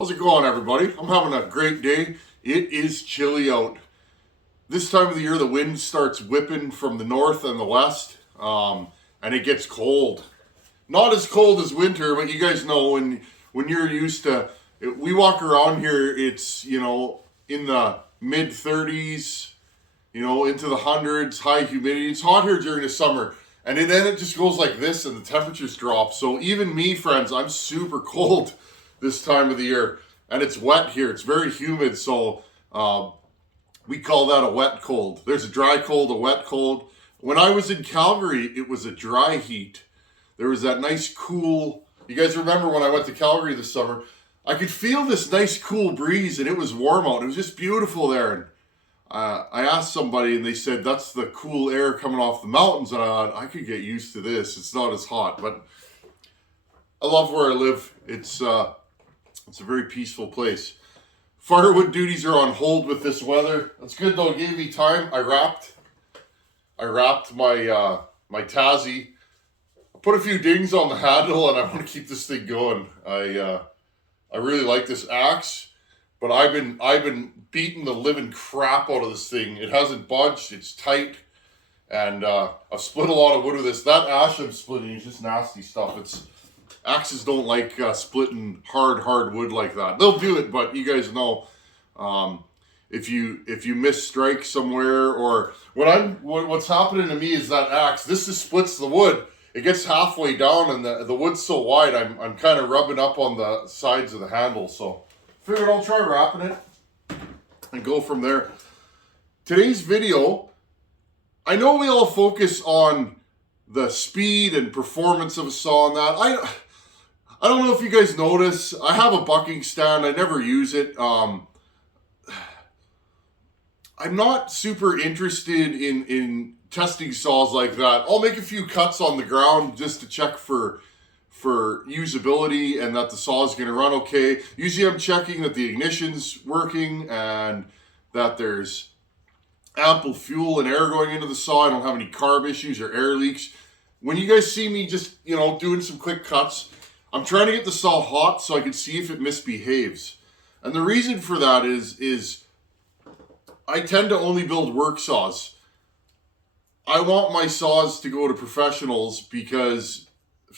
How's it going, everybody? I'm having a great day. It is chilly out. This time of the year, the wind starts whipping from the north and the west, and it gets cold. Not as cold as winter, but you guys know when you're used to. We walk around here, it's in the mid 30s, into the hundreds, high humidity. It's hot here during the summer, and then it just goes like this, and the temperatures drop. So even me, friends, I'm super cold this time of the year, and it's wet here. It's very humid, so we call that a wet cold. There's a dry cold, a wet cold. When I was in Calgary, it was a dry heat. There was that nice cool. You guys remember when I went to Calgary this summer? I could feel this nice cool breeze, and it was warm out. It was just beautiful there. And I asked somebody, and they said that's the cool air coming off the mountains. And I thought I could get used to this. It's not as hot, but I love where I live. It's a very peaceful place. Firewood duties are on hold with this weather. That's good though. It gave me time. I wrapped my my Tassie. I put a few dings on the handle, and I want to keep this thing going. I really like this axe, but I've been beating the living crap out of this thing. It hasn't budged. It's tight, and I've split a lot of wood with this. That ash I'm splitting is just nasty stuff. Axes don't like splitting hard wood like that. They'll do it, but you guys know, if you miss strike somewhere, or what's happening to me is that axe. This just splits the wood. It gets halfway down, and the wood's so wide. I'm kind of rubbing up on the sides of the handle. So figured I'll try wrapping it and go from there. Today's video, I know we all focus on the speed and performance of a saw and that. I don't know if you guys notice, I have a bucking stand. I never use it. I'm not super interested in testing saws like that. I'll make a few cuts on the ground just to check for usability and that the saw is going to run okay. Usually I'm checking that the ignition's working and that there's ample fuel and air going into the saw. I don't have any carb issues or air leaks. When you guys see me just, doing some quick cuts, I'm trying to get the saw hot so I can see if it misbehaves. And the reason for that is I tend to only build work saws. I want my saws to go to professionals because,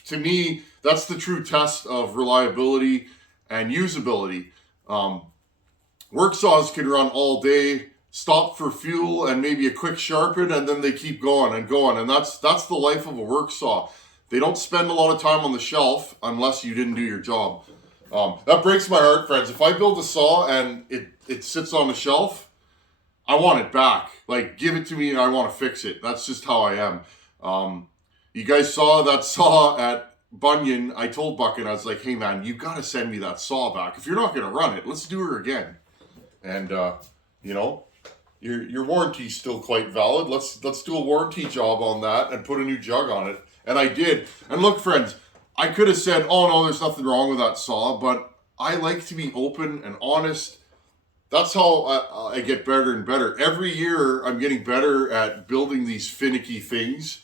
to me, that's the true test of reliability and usability. Work saws can run all day, stop for fuel and maybe a quick sharpen, and then they keep going and going. And that's the life of a work saw. They don't spend a lot of time on the shelf unless you didn't do your job. That breaks my heart, friends. If I build a saw and it sits on the shelf, I want it back. Like, give it to me and I want to fix it. That's just how I am. You guys saw that saw at Bunyan. I told Bucket, I was like, hey man, you got to send me that saw back. If you're not going to run it, let's do her again. And, your warranty's still quite valid. Let's do a warranty job on that and put a new jug on it. And I did. And look, friends, I could have said, oh no, there's nothing wrong with that saw, but I like to be open and honest. That's how I get better and better. Every year I'm getting better at building these finicky things,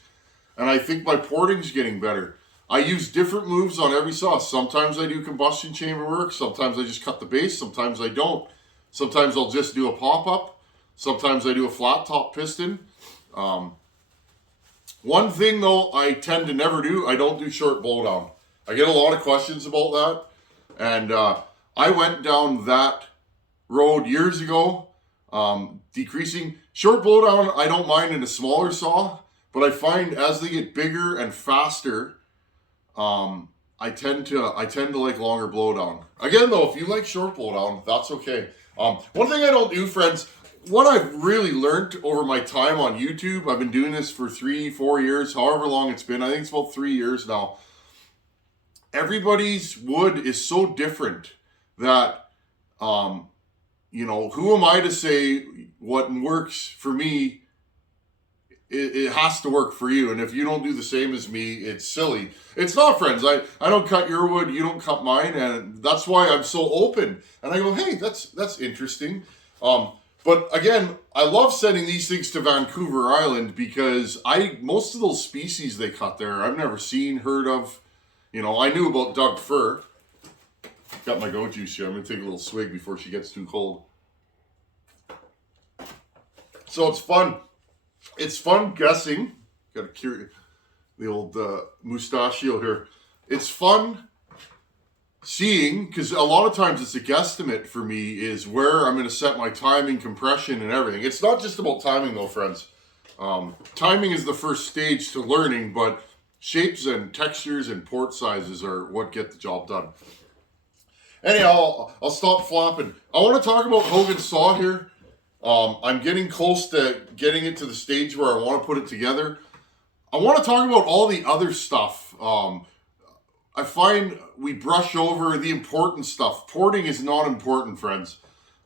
and I think my porting's getting better. I use different moves on every saw. Sometimes I do combustion chamber work. Sometimes I just cut the base. Sometimes I don't. Sometimes I'll just do a pop-up. Sometimes I do a flat top piston. One thing though I tend to never do, I don't do short blowdown. I get a lot of questions about that. And I went down that road years ago, decreasing. Short blowdown I don't mind in a smaller saw, but I find as they get bigger and faster, I tend to like longer blowdown. Again though, if you like short blowdown, that's okay. One thing I don't do, friends, what I've really learned over my time on YouTube, I've been doing this for 3-4 years, however long it's been. I think it's about 3 years now. Everybody's wood is so different that, who am I to say what works for me? It has to work for you. And if you don't do the same as me, it's silly. It's not, friends. I don't cut your wood, you don't cut mine. And that's why I'm so open. And I go, hey, that's interesting. But again, I love sending these things to Vancouver Island because most of those species they cut there, I've never seen, heard of. I knew about Doug fir. Got my goat juice here. I'm going to take a little swig before she gets too cold. So it's fun. It's fun guessing. Got to cure the old mustachio here. It's fun seeing, because a lot of times it's a guesstimate for me, is where I'm going to set my timing, compression, and everything. It's not just about timing though, friends. Timing is the first stage to learning, but shapes and textures and port sizes are what get the job done. Anyhow, I'll stop flopping. I want to talk about Hogans saw here. I'm getting close to getting it to the stage where I want to put it together. I want to talk about all the other stuff. I find we brush over the important stuff. Porting is not important, friends.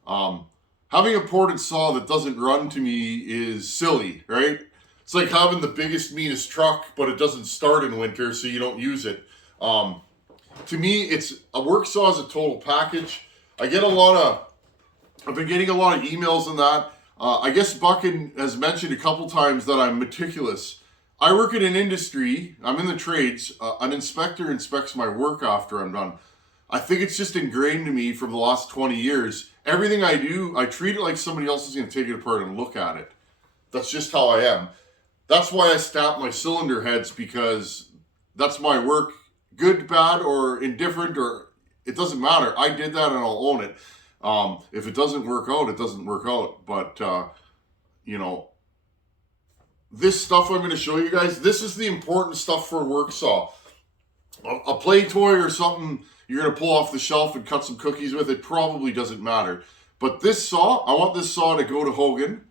Having a ported saw that doesn't run to me is silly, right? It's like having the biggest, meanest truck, but it doesn't start in winter, so you don't use it. To me, it's a work saw is a total package. I've been getting a lot of emails on that. I guess Buckin has mentioned a couple times that I'm meticulous. I work in an industry, I'm in the trades, an inspector inspects my work after I'm done. I think it's just ingrained to me from the last 20 years. Everything I do, I treat it like somebody else is going to take it apart and look at it. That's just how I am. That's why I stamp my cylinder heads, because that's my work. Good, bad, or indifferent, or it doesn't matter. I did that and I'll own it. If it doesn't work out, it doesn't work out. But, this stuff I'm going to show you guys, this is the important stuff for a work saw. A play toy or something you're going to pull off the shelf and cut some cookies with, it probably doesn't matter. But this saw, I want this saw to go to Hogan,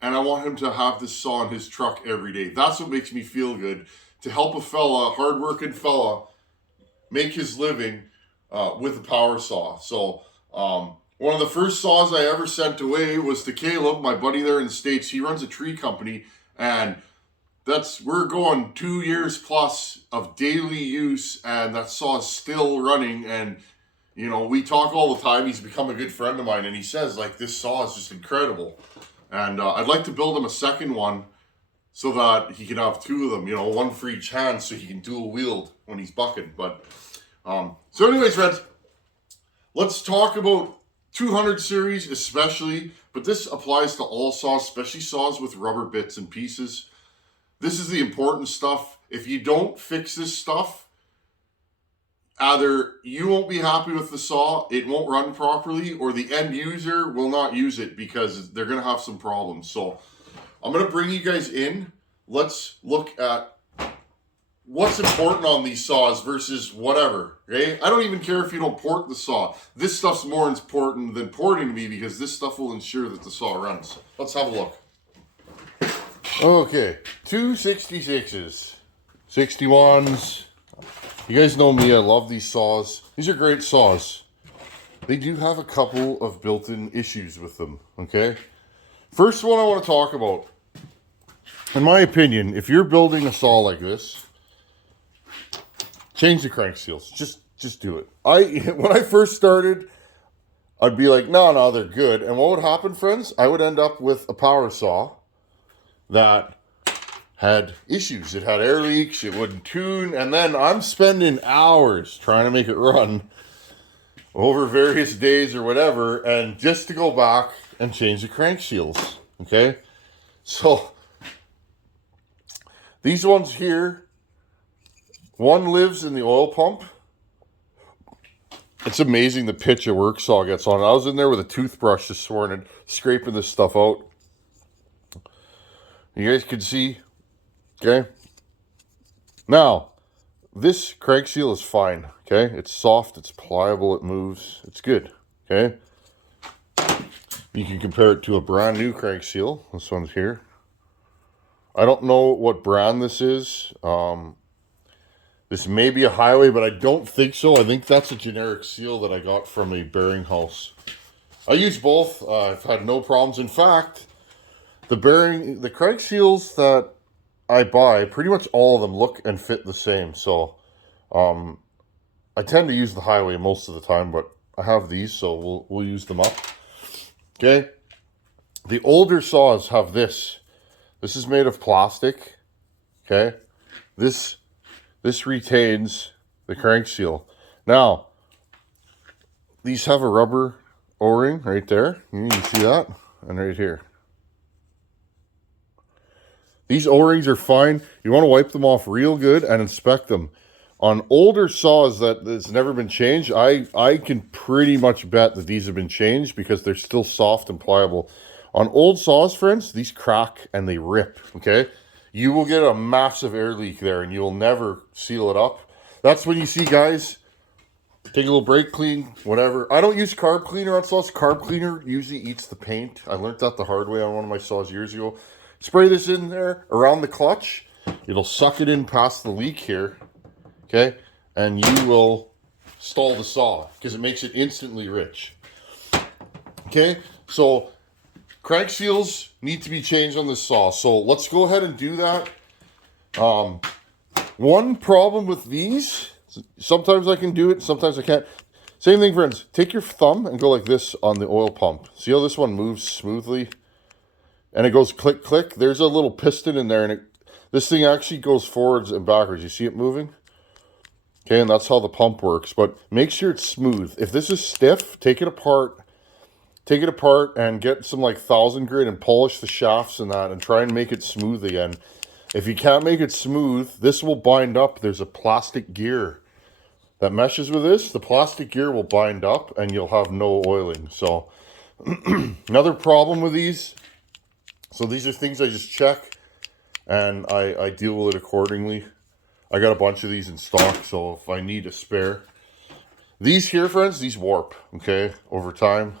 and I want him to have this saw in his truck every day. That's what makes me feel good, to help a fella, hard-working fella, make his living with a power saw. So one of the first saws I ever sent away was to Caleb, my buddy there in the States. He runs a tree company, and we're going 2 years plus of daily use, and that saw is still running. And we talk all the time. He's become a good friend of mine, and he says, like, this saw is just incredible. And I'd like to build him a second one so that he can have two of them, one for each hand, so he can dual wield when he's bucking. But so anyways, friends, let's talk about 200 series especially, but this applies to all saws, especially saws with rubber bits and pieces. This is the important stuff. If you don't fix this stuff, either you won't be happy with the saw, it won't run properly, or the end user will not use it because they're going to have some problems. So I'm going to bring you guys in. Let's look at what's important on these saws versus whatever, okay? I don't even care if you don't port the saw. This stuff's more important than porting to me, because this stuff will ensure that the saw runs. Let's have a look. Okay, 266s, 61s. You guys know me, I love these saws. These are great saws. They do have a couple of built-in issues with them, okay? First one I want to talk about. In my opinion, if you're building a saw like this, change the crank seals. Just do it. When I first started, I'd be like, no, they're good. And what would happen, friends? I would end up with a power saw that had issues. It had air leaks, it wouldn't tune, and then I'm spending hours trying to make it run over various days or whatever, and just to go back and change the crank seals, okay? So, these ones here, one lives in the oil pump. It's amazing the pitch a work saw gets on. I was in there with a toothbrush this morning, scraping this stuff out. You guys can see, okay? Now, this crank seal is fine, okay? It's soft, it's pliable, it moves, it's good, okay? You can compare it to a brand new crank seal. This one's here. I don't know what brand this is. This may be a Highway, but I don't think so. I think that's a generic seal that I got from a bearing house. I use both. I've had no problems. In fact, the crank seals that I buy, pretty much all of them look and fit the same. So, I tend to use the Highway most of the time, but I have these, so we'll use them up. Okay. The older saws have this. This is made of plastic. Okay. This retains the crank seal. Now, these have a rubber O-ring right there. You can see that, and right here. These O-rings are fine. You want to wipe them off real good and inspect them. On older saws that's never been changed, I can pretty much bet that these have been changed because they're still soft and pliable. On old saws, friends, these crack and they rip, okay? You will get a massive air leak there and you'll never seal it up. That's when you see guys take a little brake clean, whatever. I don't use carb cleaner on saws. Carb cleaner usually eats the paint. I learned that the hard way on one of my saws years ago. Spray this in there around the clutch. It'll suck it in past the leak here. Okay, and you will stall the saw because it makes it instantly rich. Okay, so crank seals need to be changed on this saw. So let's go ahead and do that. One problem with these, sometimes I can do it, sometimes I can't. Same thing, friends. Take your thumb and go like this on the oil pump. See how this one moves smoothly? And it goes click, click. There's a little piston in there, and this thing actually goes forwards and backwards. You see it moving? Okay, and that's how the pump works, but make sure it's smooth. If this is stiff, take it apart and get some like 1000 grit and polish the shafts and that and try and make it smooth again. If you can't make it smooth, this will bind up. There's a plastic gear that meshes with this. The plastic gear will bind up and you'll have no oiling. So another problem with these, so these are things I just check and I deal with it accordingly. I got a bunch of these in stock, so if I need a spare. These here, friends, these warp, okay, over time.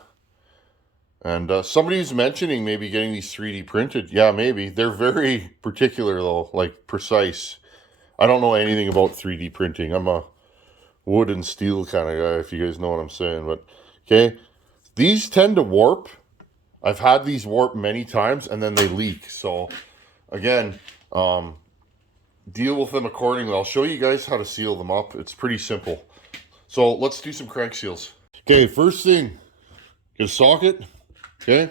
And somebody's mentioning maybe getting these 3D printed. Yeah, maybe. They're very particular, though, like precise. I don't know anything about 3D printing. I'm a wood and steel kind of guy, if you guys know what I'm saying. But, okay, these tend to warp. I've had these warp many times, and then they leak. So, again, deal with them accordingly. I'll show you guys how to seal them up. It's pretty simple. So let's do some crank seals. Okay, first thing, get a socket. Okay.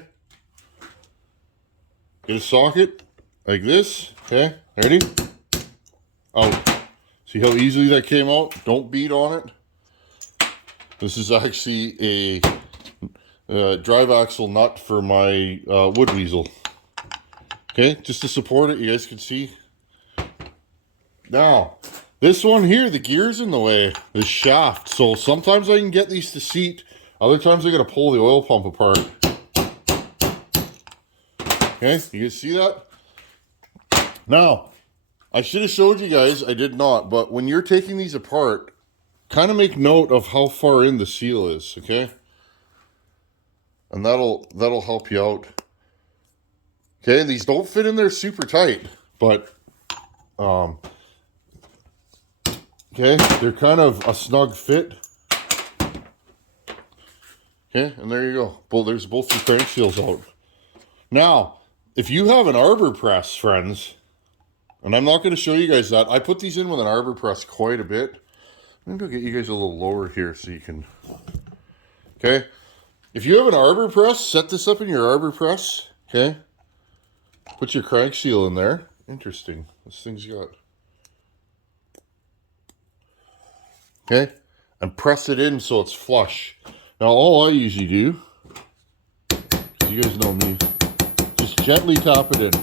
Get a socket like this. Okay, ready? Out. See how easily that came out? Don't beat on it. This is actually a drive axle nut for my wood weasel. Okay, just to support it, you guys can see. Now, this one here, the gear's in the way, the shaft. So sometimes I can get these to seat. Other times I gotta pull the oil pump apart. Okay, you guys see that? Now, I should have showed you guys, I did not, but when you're taking these apart, kind of make note of how far in the seal is, okay? And that'll help you out. Okay, these don't fit in there super tight, but okay, they're kind of a snug fit. Okay, and there you go. Well, there's both the crank seals out. Now, if you have an arbor press, friends, and I'm not going to show you guys that. I put these in with an arbor press quite a bit. Maybe I'll get you guys a little lower here so you can... Okay, if you have an arbor press, set this up in your arbor press. Okay, put your crank seal in there. Interesting. This thing's got... Okay, and press it in so it's flush. Now all I usually do, you guys know me, just gently tap it in.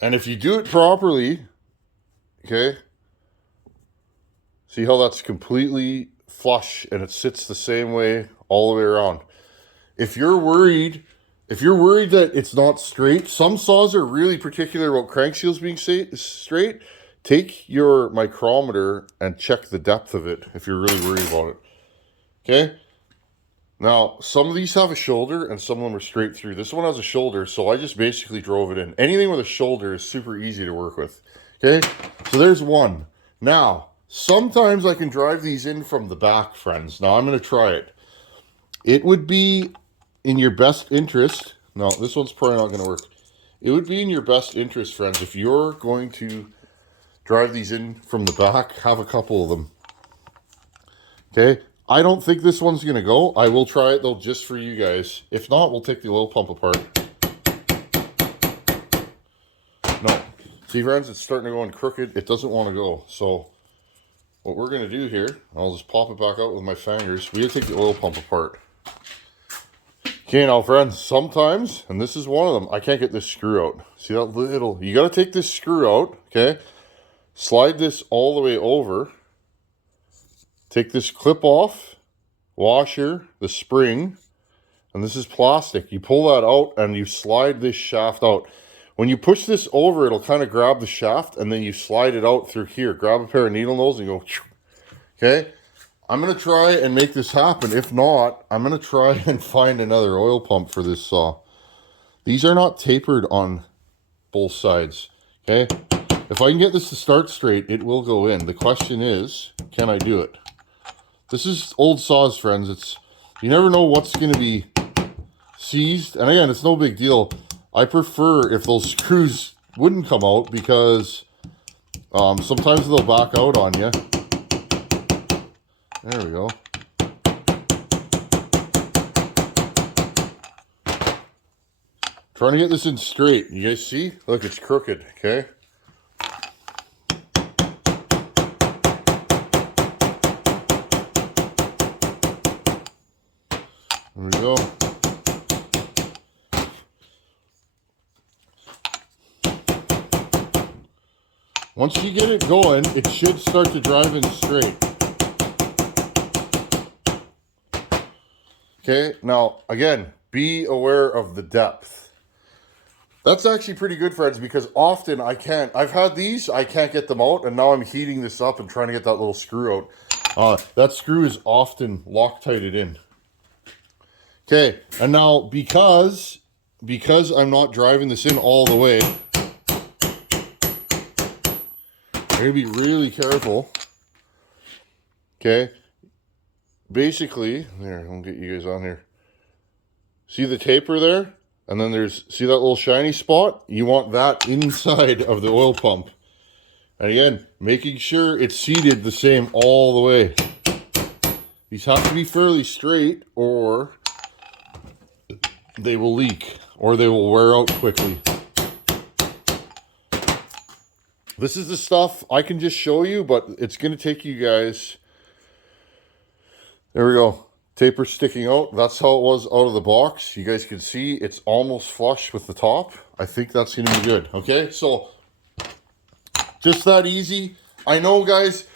And if you do it properly, okay, see how that's completely flush and it sits the same way all the way around. If you're worried that it's not straight, some saws are really particular about crank seals being straight. Take your micrometer and check the depth of it if you're really worried about it. Okay? Now, some of these have a shoulder and some of them are straight through. This one has a shoulder, so I just basically drove it in. Anything with a shoulder is super easy to work with. Okay? So there's one. Now, sometimes I can drive these in from the back, friends. Now, I'm going to try it. It would be in your best interest. No, this one's probably not going to work. It would be in your best interest, friends, if you're going to drive these in from the back, have a couple of them. Okay? I don't think this one's going to go. I will try it, though, just for you guys. If not, we'll take the oil pump apart. No. See, friends, it's starting to go in crooked. It doesn't want to go. So, what we're going to do here, I'll just pop it back out with my fingers. We got to take the oil pump apart. Okay, now friends, sometimes, and this is one of them, I can't get this screw out. See that little, you got to take this screw out, okay? Slide this all the way over. Take this clip off, washer, the spring, and this is plastic. You pull that out and you slide this shaft out. When you push this over, it'll kind of grab the shaft, and then you slide it out through here. Grab a pair of needle nose and go, okay? I'm going to try and make this happen. If not, I'm going to try and find another oil pump for this saw. These are not tapered on both sides, okay? If I can get this to start straight, it will go in. The question is, can I do it? This is old saws, friends. It's, you never know what's going to be seized. And again, it's no big deal. I prefer if those screws wouldn't come out, because sometimes they'll back out on you. There we go. Trying to get this in straight. You guys see? Look, it's crooked, okay? There we go. Once you get it going, it should start to drive in straight. Okay, now, again, be aware of the depth. That's actually pretty good, friends, because often I've had these, I can't get them out, and now I'm heating this up and trying to get that little screw out. That screw is often Loctited in. Okay, and now because I'm not driving this in all the way, I'm going to be really careful. Okay. Basically, there, I'll get you guys on here. See the taper there? And then see that little shiny spot? You want that inside of the oil pump. And again, making sure it's seated the same all the way. These have to be fairly straight, or they will leak, or they will wear out quickly. This is the stuff I can just show you, but it's going to take you guys... There we go. Taper sticking out. That's how it was out of the box. You guys can see it's almost flush with the top. I think that's going to be good. Okay, so just that easy. I know, guys,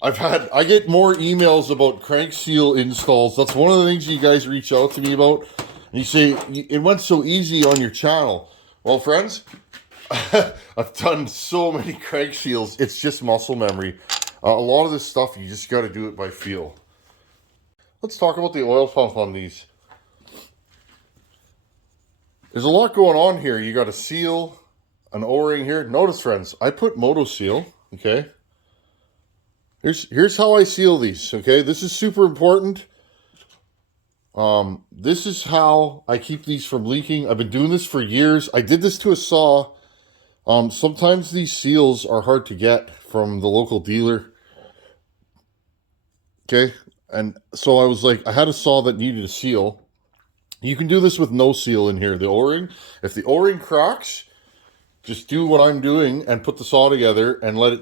I get more emails about crank seal installs. That's one of the things you guys reach out to me about. And you say, it went so easy on your channel. Well, friends, I've done so many crank seals. It's just muscle memory. A lot of this stuff, you just got to do it by feel. Let's talk about the oil pump on these. There's a lot going on here. You got a seal, an O-ring here. Notice, friends, I put Moto Seal, okay? Here's how I seal these, okay? This is super important. This is how I keep these from leaking. I've been doing this for years. I did this to a saw. Sometimes these seals are hard to get from the local dealer. Okay? And so I was like, I had a saw that needed a seal. You can do this with no seal in here. The O-ring, if the O-ring cracks, just do what I'm doing and put the saw together and let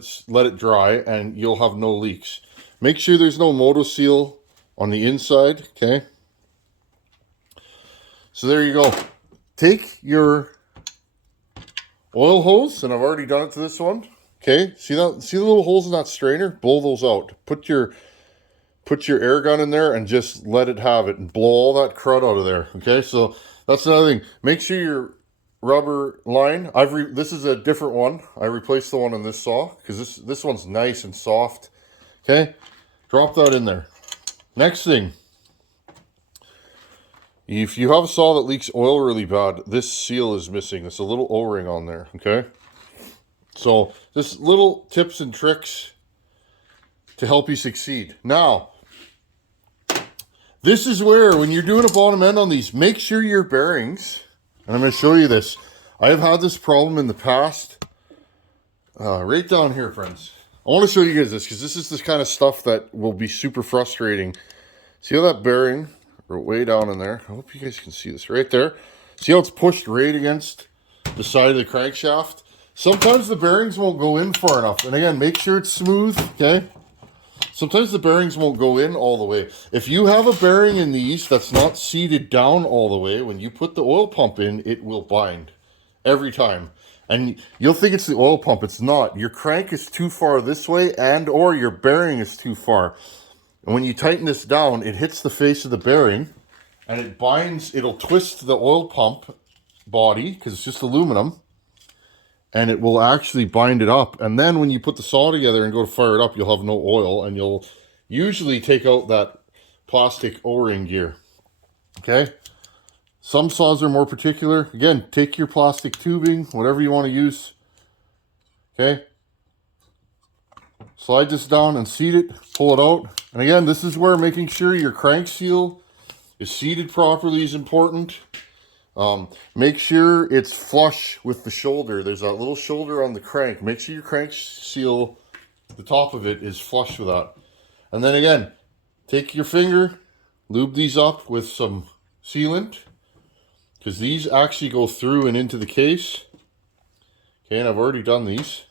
it dry, and you'll have no leaks. Make sure there's no Moto Seal on the inside, okay? So there you go. Take your oil hose, and I've already done it to this one. Okay, see the little holes in that strainer? Blow those out. Put your air gun in there and just let it have it and blow all that crud out of there. Okay, so that's another thing. Make sure your rubber line, this is a different one. I replaced the one in this saw because this one's nice and soft. Okay, drop that in there. Next thing, if you have a saw that leaks oil really bad, this seal is missing. There's a little O-ring on there. Okay, so just little tips and tricks to help you succeed. Now, this is where, when you're doing a bottom end on these, make sure your bearings, and I'm going to show you this. I have had this problem in the past. Right down here, friends. I want to show you guys this, because this is the kind of stuff that will be super frustrating. See how that bearing, way down in there, I hope you guys can see this right there. See how it's pushed right against the side of the crankshaft? Sometimes the bearings won't go in far enough. And again, make sure it's smooth, okay? sometimes the bearings won't go in all the way. If you have a bearing in these that's not seated down all the way, when you put the oil pump in, it will bind every time. And you'll think it's the oil pump. It's not. Your crank is too far this way, and or your bearing is too far. And when you tighten this down, it hits the face of the bearing, and it binds, it'll twist the oil pump body, because it's just aluminum, and it will actually bind it up. And then when you put the saw together and go to fire it up, you'll have no oil, and you'll usually take out that plastic O-ring gear. Okay? Some saws are more particular. Again, take your plastic tubing, whatever you want to use. Okay? Slide this down and seat it, pull it out. And again, this is where making sure your crank seal is seated properly is important. Make sure it's flush with the shoulder. There's that little shoulder on the crank. Make sure your crank seal, the top of it, is flush with that. And then again, take your finger, lube these up with some sealant, because these actually go through and into the case. Okay, and I've already done these.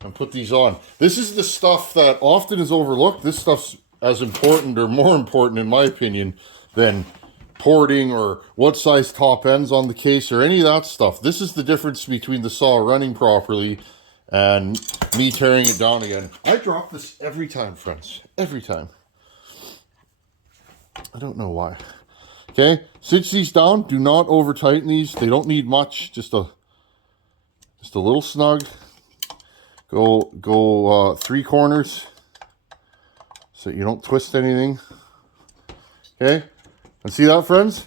And put these on. This is the stuff that often is overlooked. This stuff's as important, or more important in my opinion, than porting or what size top ends on the case or any of that stuff. This is the difference between the saw running properly and me tearing it down again. I drop this every time, friends. Every time. I don't know why. Okay, cinch these down. Do not over tighten these. They don't need much. Just a little snug. Go 3 corners so you don't twist anything. Okay, and see that, friends?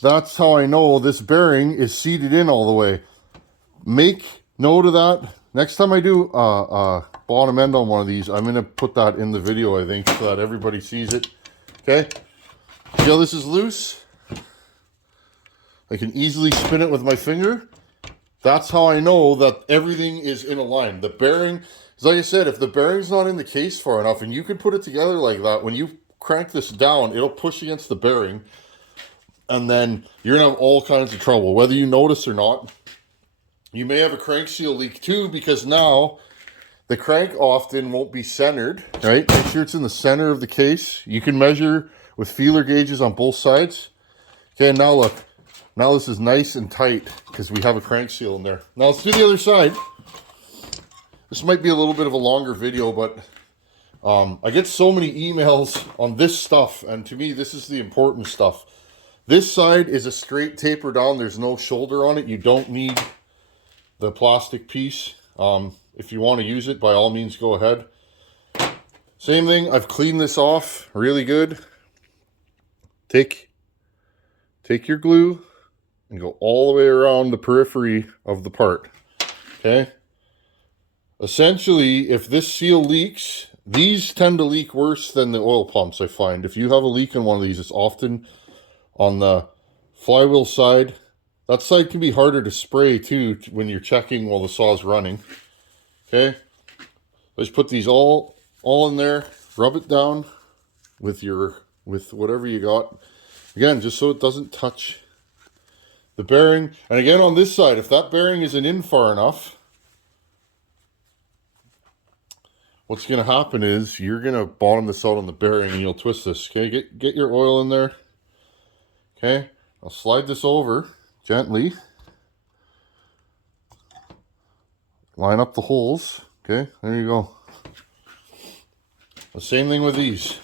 That's how I know this bearing is seated in all the way. Make note of that. Next time I do bottom end on one of these, I'm going to put that in the video, I think, so that everybody sees it. Okay, see how this is loose? I can easily spin it with my finger. That's how I know that everything is in a line. The bearing, like I said, if the bearing's not in the case far enough, and you can put it together like that, when you crank this down, it'll push against the bearing, and then you're going to have all kinds of trouble, whether you notice or not. You may have a crank seal leak too, because now the crank often won't be centered, right? Make sure it's in the center of the case. You can measure with feeler gauges on both sides. Okay, now look. Now this is nice and tight because we have a crank seal in there. Now let's do the other side. This might be a little bit of a longer video, but I get so many emails on this stuff, and to me this is the important stuff. This side is a straight taper down. There's no shoulder on it. You don't need the plastic piece. If you want to use it, by all means go ahead. Same thing, I've cleaned this off really good. Take your glue and go all the way around the periphery of the part. Okay? Essentially, if this seal leaks, these tend to leak worse than the oil pumps, I find. If you have a leak in one of these, it's often on the flywheel side. That side can be harder to spray too when you're checking while the saw's running. Okay? Let's put these all in there. Rub it down with whatever you got. Again, just so it doesn't touch the bearing. And again, on this side, if that bearing isn't in far enough, what's going to happen is you're going to bottom this out on the bearing and you'll twist this. Okay, get your oil in there. Okay, I'll slide this over gently. Line up the holes. Okay, there you go. The same thing with these.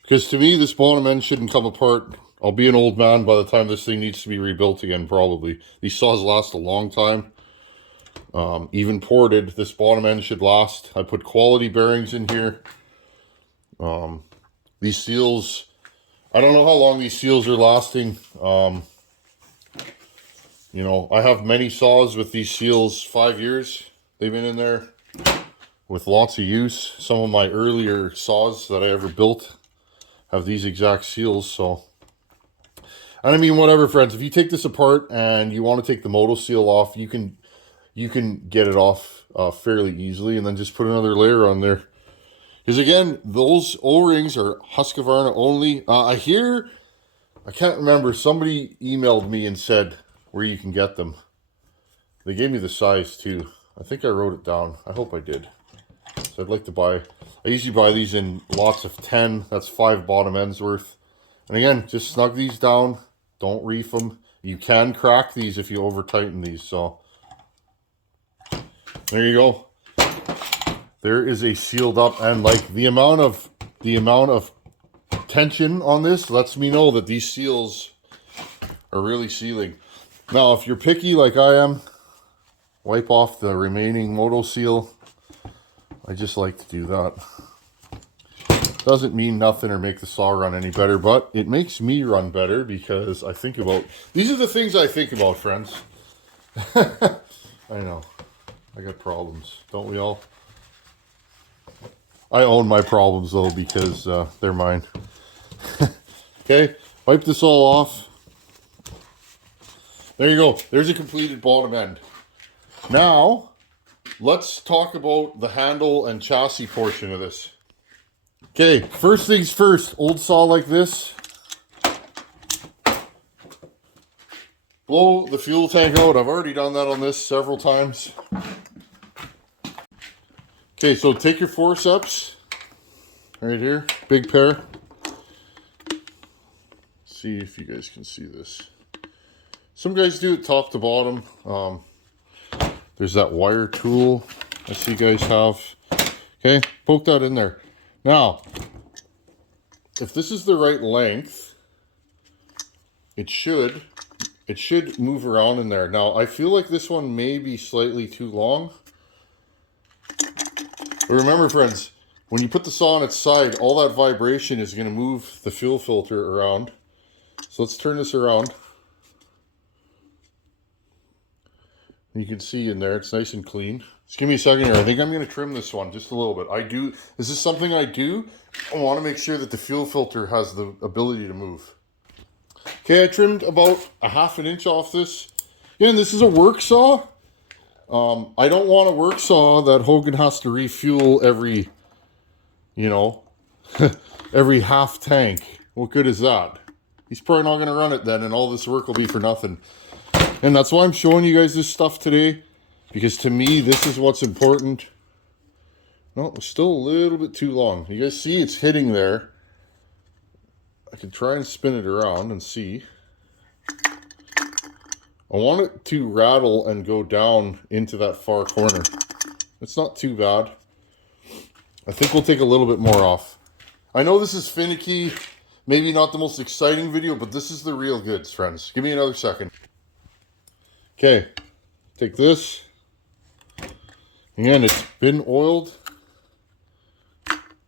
Because to me, this bottom end shouldn't come apart. I'll be an old man by the time this thing needs to be rebuilt again, probably. These saws last a long time. Even ported, this bottom end should last. I put quality bearings in here. These seals, I don't know how long these seals are lasting. You know, I have many saws with these seals, 5 years. They've been in there with lots of use. Some of my earlier saws that I ever built have these exact seals, so. And I mean, whatever, friends, if you take this apart and you want to take the moto seal off, you can get it off fairly easily, and then just put another layer on there. Because again, those O-rings are Husqvarna only. I can't remember, somebody emailed me and said where you can get them. They gave me the size too. I think I wrote it down. I hope I did. So I'd like to buy, I usually buy these in lots of 10. That's 5 bottom ends worth. And again, just snug these down. Don't reef them. You can crack these if you over tighten these. So there you go. There is a sealed up, and like the amount of tension on this lets me know that these seals are really sealing. Now, if you're picky like I am, wipe off the remaining moto seal. I just like to do that. Doesn't mean nothing or make the saw run any better, but it makes me run better because I think about, these are the things I think about, friends. I know, I got problems, don't we all? I own my problems though, because they're mine. Okay, wipe this all off. There you go, there's a completed bottom end. Now, let's talk about the handle and chassis portion of this. Okay, first things first, old saw like this. Blow the fuel tank out. I've already done that on this several times. Okay, so take your forceps, right here, big pair. See if you guys can see this. Some guys do it top to bottom. There's that wire tool I see guys have. Okay, poke that in there. Now, if this is the right length, it should move around in there. Now, I feel like this one may be slightly too long. But remember, friends, when you put the saw on its side, all that vibration is going to move the fuel filter around. So let's turn this around. You can see in there, it's nice and clean. Just give me a second here. I think I'm going to trim this one just a little bit. This is something I do. I want to make sure that the fuel filter has the ability to move. Okay, I trimmed about a ½ an inch off this. Again, this is a work saw. I don't want a work saw that Hogan has to refuel every, every half tank. What good is that? He's probably not going to run it then, and all this work will be for nothing. And that's why I'm showing you guys this stuff today, because to me, this is what's important. No, it's still a little bit too long. You guys see it's hitting there. I can try and spin it around and see. I want it to rattle and go down into that far corner. It's not too bad. I think we'll take a little bit more off. I know this is finicky, maybe not the most exciting video, but this is the real goods, friends. Give me another second. Okay, take this. Again, it's been oiled.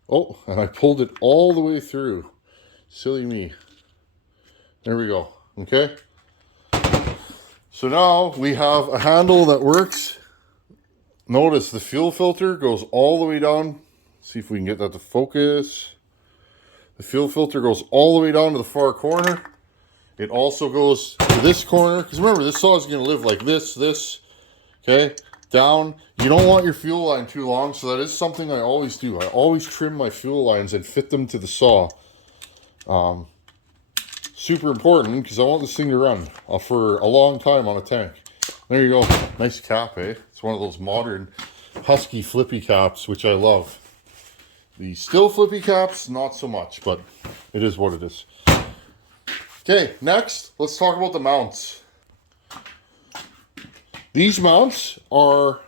Oh, and I pulled it all the way through. Silly me. There we go. Okay. So now we have a handle that works. Notice the fuel filter goes all the way down. See if we can get that to focus. The fuel filter goes all the way down to the far corner. It also goes to this corner, because remember, this saw is going to live like this, okay, down. You don't want your fuel line too long, so that is something I always do. I always trim my fuel lines and fit them to the saw. Super important, because I want this thing to run for a long time on a tank. There you go. Nice cap, eh? It's one of those modern Husky flippy caps, which I love. The still flippy caps, not so much, but it is what it is. Okay, next, let's talk about the mounts. These mounts are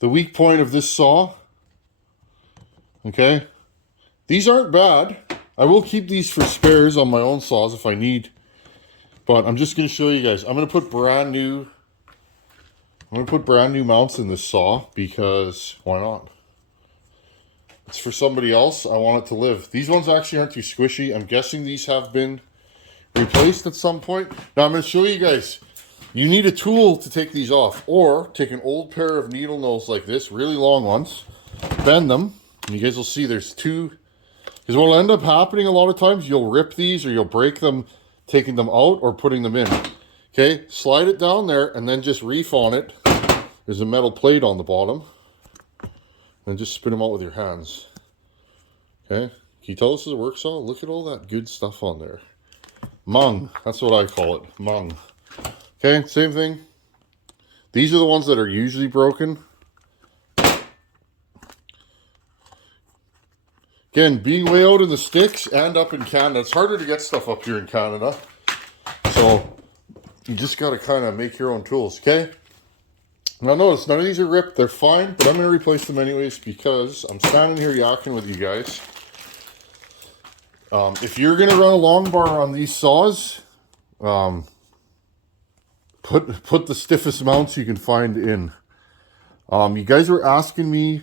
the weak point of this saw. Okay, these aren't bad. I will keep these for spares on my own saws if I need. But I'm just going to show you guys. I'm going to put brand new mounts in this saw because why not? It's for somebody else. I want it to live. These ones actually aren't too squishy. I'm guessing these have been replaced at some point. Now I'm going to show you guys. You need a tool to take these off, or take an old pair of needle nose like this, really long ones, bend them, and you guys will see there's two. Because what will end up happening a lot of times, you'll rip these or you'll break them, taking them out or putting them in. Okay, slide it down there and then just reef on it. There's a metal plate on the bottom. And just spin them out with your hands. Okay, can you tell this is a work saw? Look at all that good stuff on there. Mung, that's what I call it, mung. Okay, same thing. These are the ones that are usually broken. Again, being way out in the sticks and up in Canada, it's harder to get stuff up here in Canada. So you just got to kind of make your own tools, okay? Now notice, none of these are ripped. They're fine, but I'm going to replace them anyways because I'm standing here yakking with you guys. If you're going to run a long bar on these saws, put the stiffest mounts you can find in. You guys were asking me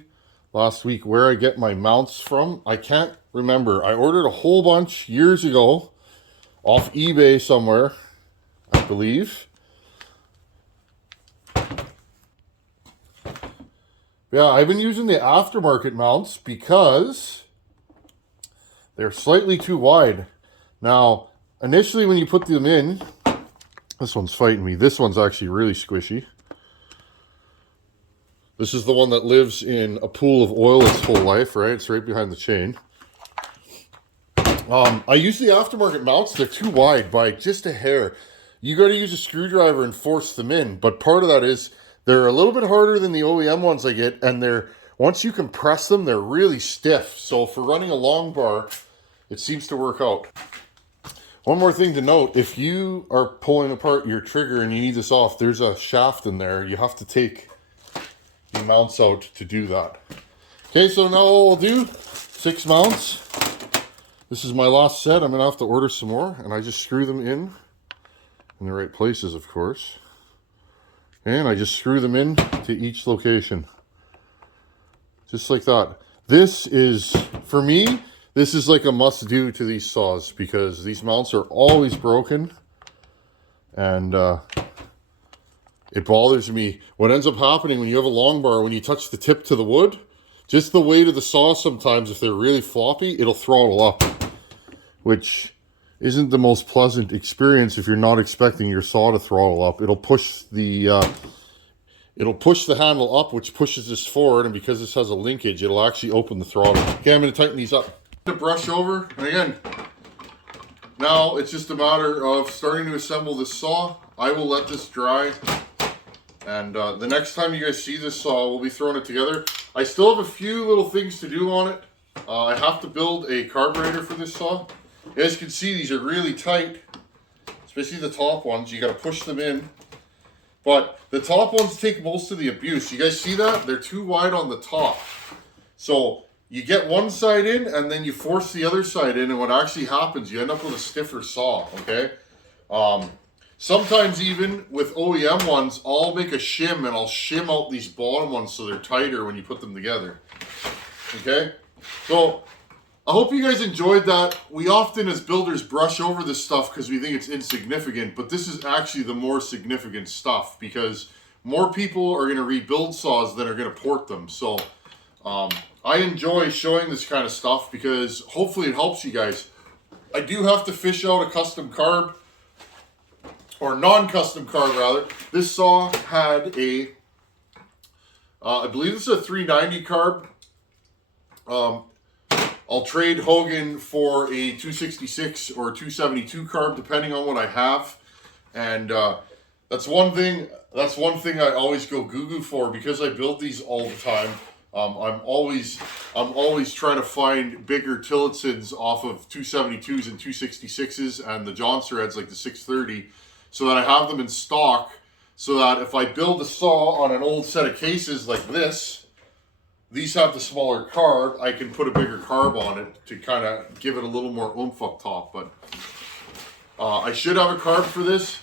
last week where I get my mounts from. I can't remember. I ordered a whole bunch years ago off eBay somewhere, I believe. Yeah, I've been using the aftermarket mounts because they're slightly too wide. Now, initially when you put them in, this one's fighting me. This one's actually really squishy. This is the one that lives in a pool of oil its whole life, right? It's right behind the chain. I use the aftermarket mounts. They're too wide by just a hair. You got to use a screwdriver and force them in. But part of that is they're a little bit harder than the OEM ones I get. And once you compress them, they're really stiff. So for running a long bar, it seems to work out. One more thing to note, if you are pulling apart your trigger and you need this off, there's a shaft in there. You have to take the mounts out to do that. Okay, so now what we'll do, 6 mounts. This is my last set. I'm going to have to order some more, and I just screw them in the right places, of course. And I just screw them in to each location. Just like that. This is, for me, this is like a must-do to these saws because these mounts are always broken. And it bothers me. What ends up happening when you have a long bar, when you touch the tip to the wood, just the weight of the saw sometimes, if they're really floppy, it'll throttle up, which isn't the most pleasant experience if you're not expecting your saw to throttle up. It'll push the handle up, which pushes this forward, and because this has a linkage, it'll actually open the throttle. Okay, I'm going to tighten these up. To brush over, and again, now it's just a matter of starting to assemble this saw. I will let this dry. And the next time you guys see this saw, we'll be throwing it together. I still have a few little things to do on it. I have to build a carburetor for this saw. You guys can see these are really tight, especially the top ones. You got to push them in. But the top ones take most of the abuse. You guys see that? They're too wide on the top. So you get one side in and then you force the other side in, and what actually happens, you end up with a stiffer saw, okay? Sometimes even with OEM ones, I'll make a shim and I'll shim out these bottom ones so they're tighter when you put them together. Okay? So, I hope you guys enjoyed that. We often as builders brush over this stuff because we think it's insignificant, but this is actually the more significant stuff because more people are going to rebuild saws than are going to port them. So, I enjoy showing this kind of stuff because hopefully it helps you guys. I do have to fish out a custom carb. Or non-custom carb rather. This saw had a, I believe this is a 390 carb. I'll trade Hogan for a 266 or 272 carb depending on what I have. And that's one thing I always go goo-goo for because I build these all the time. I'm always trying to find bigger Tillotsons off of 272s and 266s and the Johnson Reds like the 630. So that I have them in stock so that if I build a saw on an old set of cases like this, these have the smaller carb, I can put a bigger carb on it to kind of give it a little more oomph up top. But I should have a carb for this.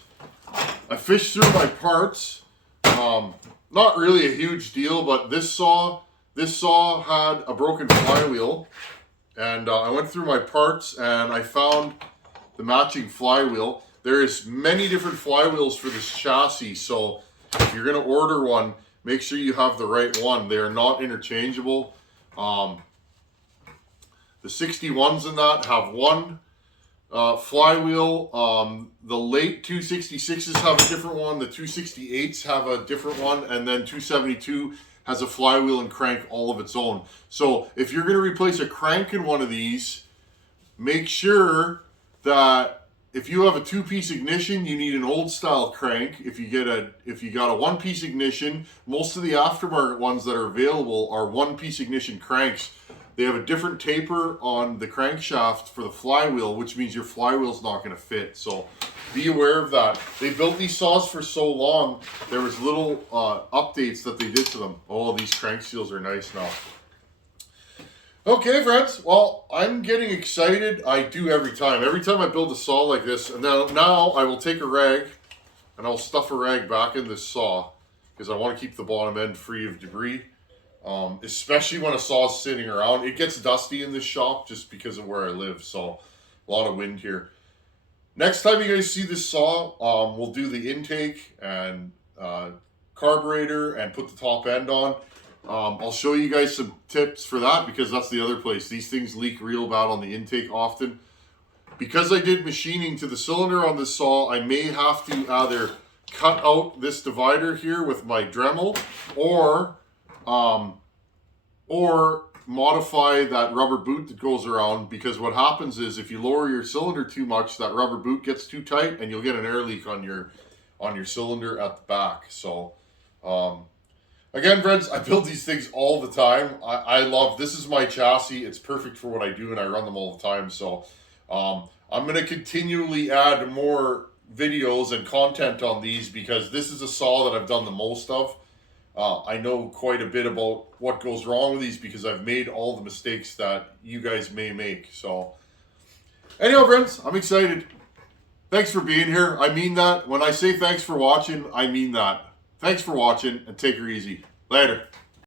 I fished through my parts. Not really a huge deal, but this saw had a broken flywheel. And I went through my parts and I found the matching flywheel. There's many different flywheels for this chassis, so if you're going to order one, make sure you have the right one. They are not interchangeable. The 61s in that have one flywheel. The late 266s have a different one. The 268s have a different one, and then 272 has a flywheel and crank all of its own. So if you're going to replace a crank in one of these, make sure that if you have a 2-piece ignition, you need an old style crank. If you got a 1-piece ignition, most of the aftermarket ones that are available are 1-piece ignition cranks. They have a different taper on the crankshaft for the flywheel, which means your flywheel's not going to fit. So be aware of that. They built these saws for so long, there was little updates that they did to them. Oh, these crank seals are nice now. Okay, friends. Well, I'm getting excited. I do every time. Every time I build a saw like this, and now I will take a rag and I'll stuff a rag back in this saw because I want to keep the bottom end free of debris. Especially when a saw is sitting around. It gets dusty in this shop just because of where I live, so a lot of wind here. Next time you guys see this saw, we'll do the intake and carburetor and put the top end on. I'll show you guys some tips for that because that's the other place. These things leak real bad on the intake often. Because I did machining to the cylinder on this saw, I may have to either cut out this divider here with my Dremel or modify that rubber boot that goes around, because what happens is if you lower your cylinder too much, that rubber boot gets too tight and you'll get an air leak on your cylinder at the back. So again, friends, I build these things all the time. I love, this is my chassis. It's perfect for what I do and I run them all the time. So I'm going to continually add more videos and content on these because this is a saw that I've done the most of. I know quite a bit about what goes wrong with these because I've made all the mistakes that you guys may make. So anyhow, friends, I'm excited. Thanks for being here. I mean that. When I say thanks for watching, I mean that. Thanks for watching and take her easy. Later.